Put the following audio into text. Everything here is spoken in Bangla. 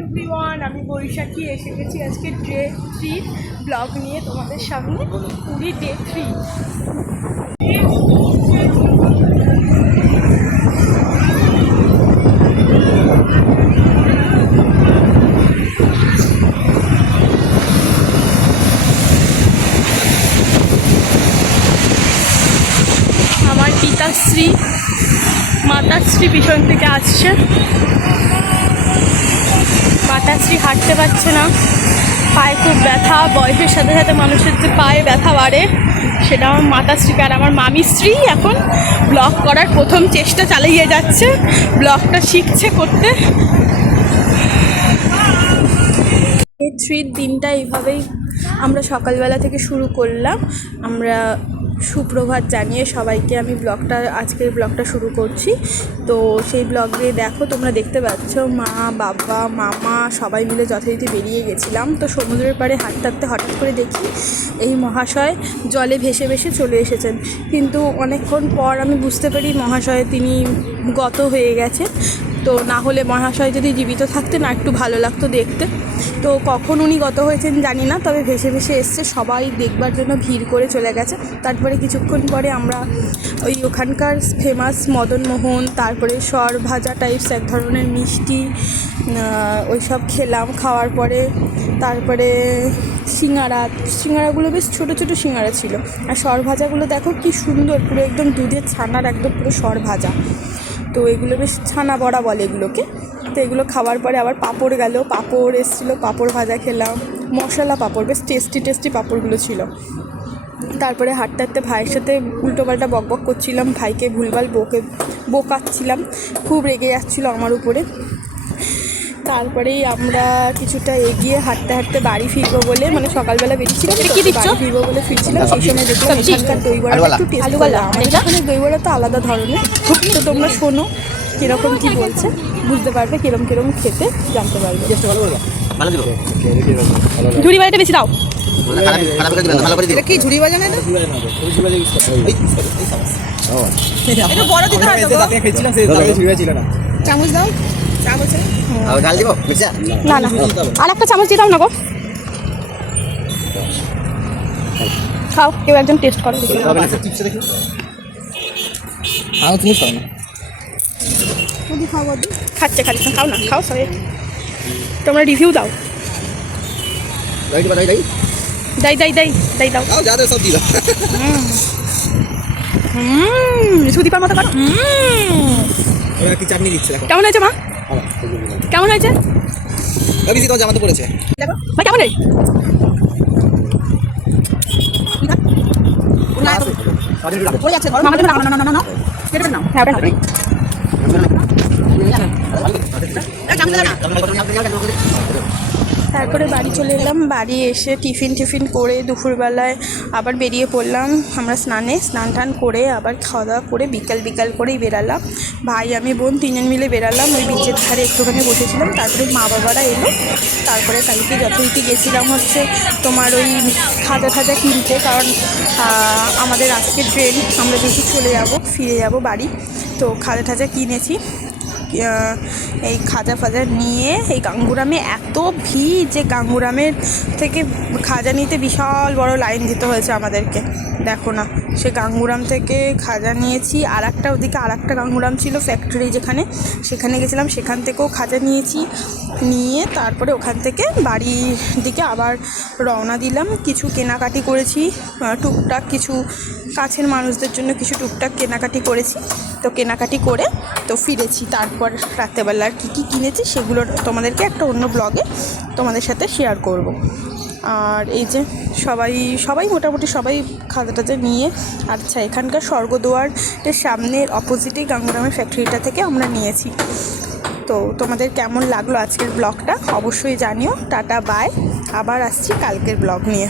এভরিওয়ান আমি বৈশাখী, এসে গেছি আজকে ডে থ্রি ব্লগ নিয়ে তোমাদের সামনে, পুরী ডে থ্রি আমার পিতাশ্রী, মাতাশ্রী পিছন থেকে আসছে। মাতাশ্রী হাঁটতে পারছে না। পায়ে খুব ব্যথা, বয়সের সাথে সাথে মানুষের যে পায়ে ব্যথা বাড়ে, সেটা আমার মাতাশ্রীকে আর আমার মামিশ্রী এখন ব্লগ করার প্রথম চেষ্টা চালিয়ে যাচ্ছে। ব্লগটা শিখছে করতে। থ্রির দিনটা এইভাবেই আমরা সকালবেলা থেকে শুরু করলাম। আমরা সুপ্রভাত জানিয়ে সবাইকে আমি ব্লগটা, আজকের ব্লগটা শুরু করছি। তো সেই ব্লগে দেখো, তোমরা দেখতে পাচ্ছ মা, বাবা, মামা সবাই মিলে যথারীতি বেরিয়ে গেছিলাম। তো সমুদ্রের পাড়ে হাঁটতে হাঁটতে হঠাৎ করে দেখি এই মহাশয় জলে ভেসে ভেসে চলে এসেছেন। কিন্তু অনেকক্ষণ পর আমি বুঝতে পারি মহাশয় তিনি গত হয়ে গেছে তো না হলে মহাশয় যদি জীবিত থাকতেন আর একটু ভালো লাগতো দেখতে। তো কখন উনি গত হয়েছেন জানি না, তবে ভেসে ভেসে এসছে, সবাই দেখবার জন্য ভিড় করে চলে গেছে। তারপরে কিছুক্ষণ পরে আমরা ওই ওখানকার ফেমাস মদনমোহন তারপরে সর ভাজা টাইপস এক ধরনের মিষ্টি ওই সব খেলাম। খাওয়ার পরে তারপরে সিঙ্গারা, সিঙ্গারাগুলো বেশ ছোটো ছোটো সিঙ্গারা ছিল। আর সর ভাজাগুলো দেখো কি সুন্দর, পুরো একদম দুধের ছানার একদম পুরো সর ভাজা। তো এগুলো বেশ ছানা বড়া বলে এগুলোকে। তো এগুলো খাওয়ার পরে আবার পাঁপড় গেল, পাঁপড় এসেছিল, পাঁপড় ভাজা খেলাম। মশলা পাঁপড়, বেশ টেস্টি টেস্টি পাঁপড়গুলো ছিল। তারপরে হাঁটতে হাঁটতে ভাইয়ের সাথে উল্টোপাল্টা বকবক করছিলাম। ভাইকে ভুলভাল বকে, বোকাচ্ছিলাম। খুব রেগে যাচ্ছিল আমার উপরে। তারপরেই আমরা কিছুটা এগিয়ে হাঁটতে হাঁটতে বাড়ি ফিরবো বলে মানে সকালবেলা বেরিয়েছিলাম তো, কি দিচ্ছ? ফিরবো বলে ফিরছিলাম সেই সময় দেখলাম? এখানকার দই বড়া একটু টেস্ট আলুওয়ালা? আমাদের? এখানে দই বড়া তো আলাদা ধরনের তো তোমরা শোনো কীরকম কি বলছে বুঝতে পারবে কিরম কিরম খেতে জানতে পারবে ঝুড়ি বাড়িটা বেশি দাও মানে কি ঝুড়ি বাজানো এটা একটু বড় দিতে হয় চামচ দাও না না আর একটা চামচ দাও না গো খাও কেউ একজন টেস্ট করো দেখি। খাচ্ছে খালি খাও না খাও সবাই তোমরা রিভিউ দাও দই দই দই দাই দাও যা সব সুদীপার মতো করো হুম কি চাটনি দিচ্ছে কেমন হয়েছে মা কেমন হয়েছে? অভিজিৎ তোমার জামাতে পড়েছে। দেখো। ভাই কেমন হয়েছে? হ্যাঁ তারপরে বাড়ি চলে এলাম। বাড়ি এসে টিফিন টিফিন করে দুপুরবেলায় আবার বেরিয়ে পড়লাম। আমরা স্নানে স্নান টান করে আবার খাওয়া দাওয়া করে বিকাল বিকাল করেই বেরালাম। ভাই, আমি, বোন তিনজন মিলে বেরালাম। ওই বিচের ধারে একটুখানি বসেছিলাম। তারপরে মা বাবারা এলো। তারপরে কালকে যথারীতি গেছিলাম হচ্ছে তোমার ওই খাজা খাজা কিনতে। কারণ আমাদের আজকে ট্রেন। আমরা বেশি চলে যাব, ফিরে যাব বাড়ি। তো খাজা ঠাজা কিনেছি। এই খাজা ফাজা নিয়ে এই গাঙ্গুরামে এত ভিড় যে গাঙ্গুরামের থেকে খাজা নিতে বিশাল বড় লাইন দিতে হয়েছে আমাদেরকে। দেখো না, সে গাঙ্গুরাম থেকে খাজা নিয়েছি আর একটা ওদিকে আর একটা গাঙ্গুরাম ছিল ফ্যাক্টরি যেখানে, সেখানে গেছিলাম, সেখান থেকেও খাজা নিয়েছি, নিয়ে তারপরে ওখান থেকে বাড়ির দিকে আবার রওনা দিলাম। কিছু কেনাকাটি করেছি টুকটাক কিছু কাছের মানুষদের জন্য কিছু টুকটাক কেনাকাটি করেছি। তো কেনাকাটি করে তো ফিরেছি, তারপর রাত্রেবেলা আর কী কী কিনেছি সেগুলো তোমাদেরকে একটা অন্য ব্লগে তোমাদের সাথে শেয়ার করব। আর এই যে সবাই সবাই মোটামুটি সবাই খাজা টাজা নিয়ে আচ্ছা এখানকার স্বর্গদুয়ারের সামনের অপোজিটেই গাঙ্গুরামের ফ্যাক্টরিটা থেকে আমরা নিয়েছি। তো তোমাদের কেমন লাগল আজকের ব্লগটা অবশ্যই জানিও। টাটা বাই আবার আসছি কালকের ব্লগ নিয়ে।